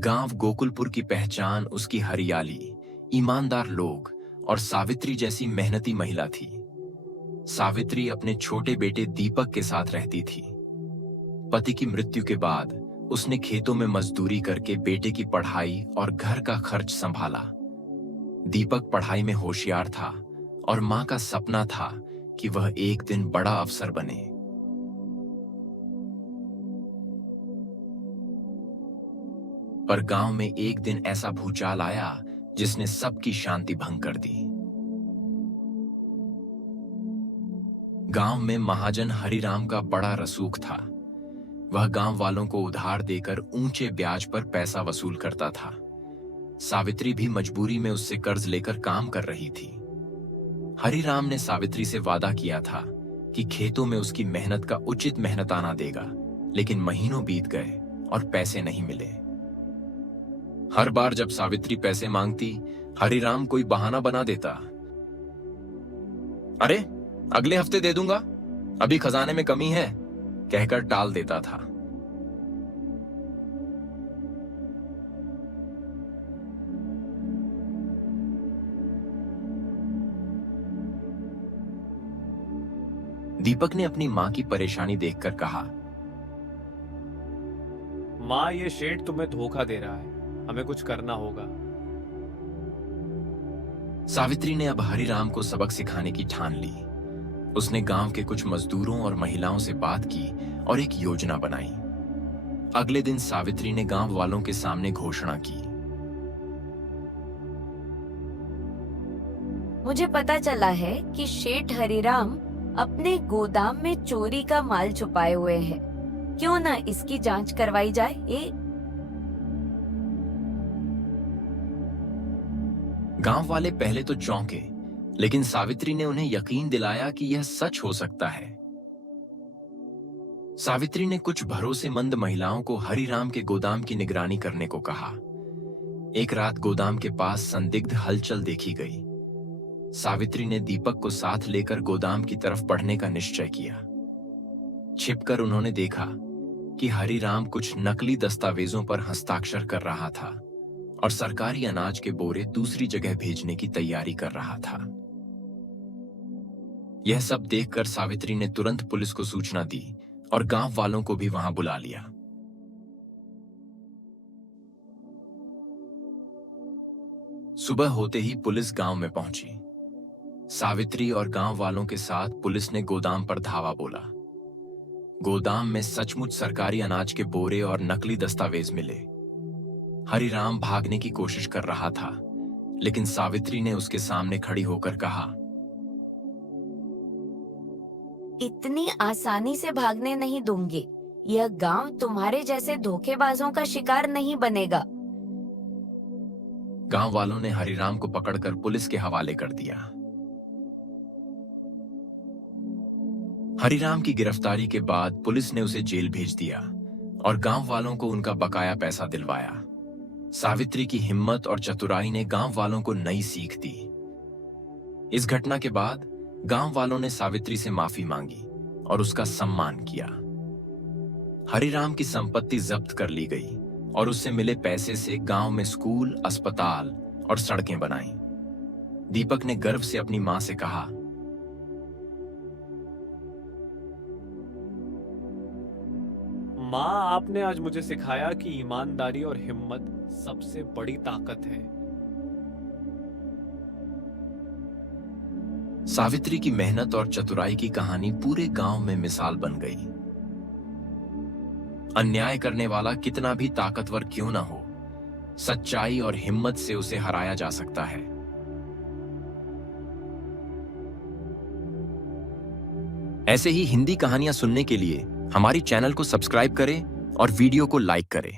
गांव गोकुलपुर की पहचान उसकी हरियाली, ईमानदार लोग और सावित्री जैसी मेहनती महिला थी। सावित्री अपने छोटे बेटे दीपक के साथ रहती थी। पति की मृत्यु के बाद उसने खेतों में मजदूरी करके बेटे की पढ़ाई और घर का खर्च संभाला। दीपक पढ़ाई में होशियार था और मां का सपना था कि वह एक दिन बड़ा अफसर बने। पर गांव में एक दिन ऐसा भूचाल आया जिसने सबकी शांति भंग कर दी। गांव में महाजन हरिराम का बड़ा रसूख था। वह गांव वालों को उधार देकर ऊंचे ब्याज पर पैसा वसूल करता था। सावित्री भी मजबूरी में उससे कर्ज लेकर काम कर रही थी। हरिराम ने सावित्री से वादा किया था कि खेतों में उसकी मेहनत का उचित मेहनताना देगा, लेकिन महीनों बीत गए और पैसे नहीं मिले। हर बार जब सावित्री पैसे मांगती, हरिराम कोई बहाना बना देता। अरे, अगले हफ्ते दे दूंगा, अभी खजाने में कमी है, कहकर टाल देता था। दीपक ने अपनी मां की परेशानी देखकर कहा, माँ, ये शेठ तुम्हें धोखा दे रहा है, हमें कुछ करना होगा। सावित्री ने अब हरिराम को सबक सिखाने की ठान ली। उसने गांव के कुछ मजदूरों और महिलाओं से बात की और एक योजना बनाई। अगले दिन सावित्री ने गांव वालों के सामने घोषणा की, मुझे पता चला है कि शेठ हरिराम अपने गोदाम में चोरी का माल छुपाए हुए हैं। क्यों ना इसकी जांच करवाई जाए। गांव वाले पहले तो चौंके, लेकिन सावित्री ने उन्हें यकीन दिलाया कि यह सच हो सकता है। सावित्री ने कुछ भरोसेमंद महिलाओं को हरिराम के गोदाम की निगरानी करने को कहा। एक रात गोदाम के पास संदिग्ध हलचल देखी गई। सावित्री ने दीपक को साथ लेकर गोदाम की तरफ बढ़ने का निश्चय किया। छिपकर उन्होंने देखा कि हरिराम कुछ नकली दस्तावेजों पर हस्ताक्षर कर रहा था और सरकारी अनाज के बोरे दूसरी जगह भेजने की तैयारी कर रहा था। यह सब देखकर सावित्री ने तुरंत पुलिस को सूचना दी और गांव वालों को भी वहां बुला लिया। सुबह होते ही पुलिस गांव में पहुंची। सावित्री और गांव वालों के साथ पुलिस ने गोदाम पर धावा बोला। गोदाम में सचमुच सरकारी अनाज के बोरे और नकली दस्तावेज मिले। हरिराम भागने की कोशिश कर रहा था, लेकिन सावित्री ने उसके सामने खड़ी होकर कहा, इतनी आसानी से भागने नहीं दूंगी। यह गांव तुम्हारे जैसे धोखेबाजों का शिकार नहीं बनेगा। गांव वालों ने हरिराम को पकड़कर पुलिस के हवाले कर दिया। हरिराम की गिरफ्तारी के बाद पुलिस ने उसे जेल भेज दिया और गांव वालों को उनका बकाया पैसा दिलवाया। सावित्री की हिम्मत और चतुराई ने गांव वालों को नई सीख दी। इस घटना के बाद गांव वालों ने सावित्री से माफी मांगी और उसका सम्मान किया। हरिराम की संपत्ति जब्त कर ली गई और उससे मिले पैसे से गांव में स्कूल, अस्पताल और सड़कें बनाई। दीपक ने गर्व से अपनी मां से कहा, माँ, आपने आज मुझे सिखाया कि ईमानदारी और हिम्मत सबसे बड़ी ताकत है। सावित्री की मेहनत और चतुराई की कहानी पूरे गांव में मिसाल बन गई। अन्याय करने वाला कितना भी ताकतवर क्यों ना हो, सच्चाई और हिम्मत से उसे हराया जा सकता है। ऐसे ही हिंदी कहानियां सुनने के लिए हमारी चैनल को सब्सक्राइब करें और वीडियो को लाइक करें।